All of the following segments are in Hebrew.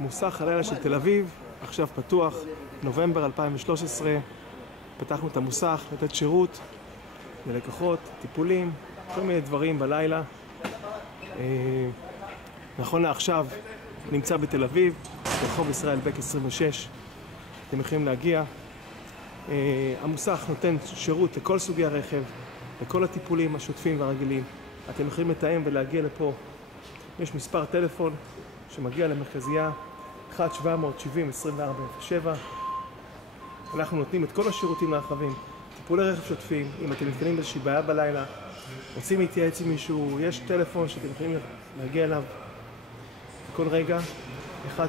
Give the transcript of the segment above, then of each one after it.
מוסך הלילה של תל אביב, עכשיו פתוח, נובמבר 2013. פתחנו את המוסך, לתת שירות ללקוחות, טיפולים, כל מיני דברים בלילה. נכון לעכשיו נמצא בתל אביב, ברחוב ישראל בק 26. אתם יכולים להגיע. המוסך נותן שירות לכל סוגי הרכב, לכל הטיפולים השוטפים והרגילים. אתם יכולים לתאם ולהגיע לפה. יש מספר טלפון שמגיע למרכזייה 1-770-2407. אנחנו נותנים את כל השירותים לרכבים, טיפולי רכב שוטפים. אם אתם נתקלים באיזושהי בעיה בלילה, רוצים להתייעץ עם מישהו, יש טלפון שאתם יכולים להגיע אליו בכל רגע, 1-770-2407.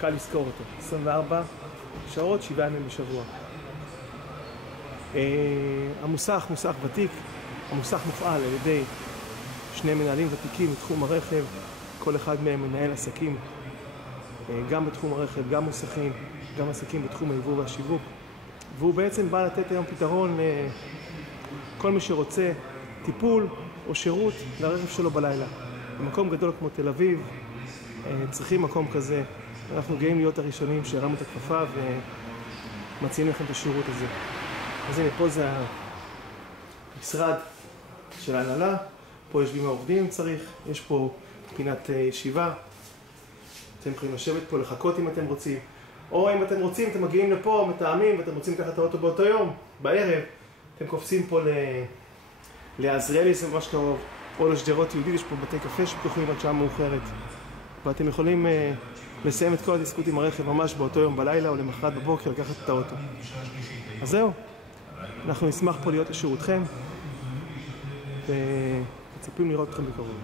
קל לזכור אותו, 24 שעות, 7 ימים בשבוע. המוסך, מוסך ותיק, המוסך מופעל על ידי שני מנהלים ותיקים בתחום הרכב, כל אחד מהם מנהל עסקים, גם בתחום הרכב, גם מוסכים, גם עסקים בתחום היבוא והשיווק, והוא בעצם בא לתת היום פתרון לכל מי שרוצה טיפול או שירות לרכב שלו בלילה. במקום גדול כמו תל אביב, צריכים מקום כזה. אנחנו גאים להיות הראשונים שהרמנו את הכפפה ומציעים לכם את השירות הזה. אז הנה, פה זה המשרד של ההנהלה, פה יושבים העובדים אם צריך, יש פה פינת ישיבה, אתם יכולים לשבת פה, לחכות אם אתם רוצים, או אם אתם רוצים, אתם מגיעים לפה, מתאמים, ואתם רוצים לקחת את האוטו באותו יום, בערב, אתם קופצים פה לעזריאלי, זה ממש קרוב, או לשדרות יהודית, יש פה בתי קפה שפתוחים עד שעה מאוחרת, ואתם יכולים לסיים את כל הדיסקות עם הרכב ממש באותו יום בלילה, או למחרת בבוקר לקחת את האוטו. אז זהו, אנחנו נשמח פה להיות לשירותכם, ומצפים לראות אתכם בקרוב.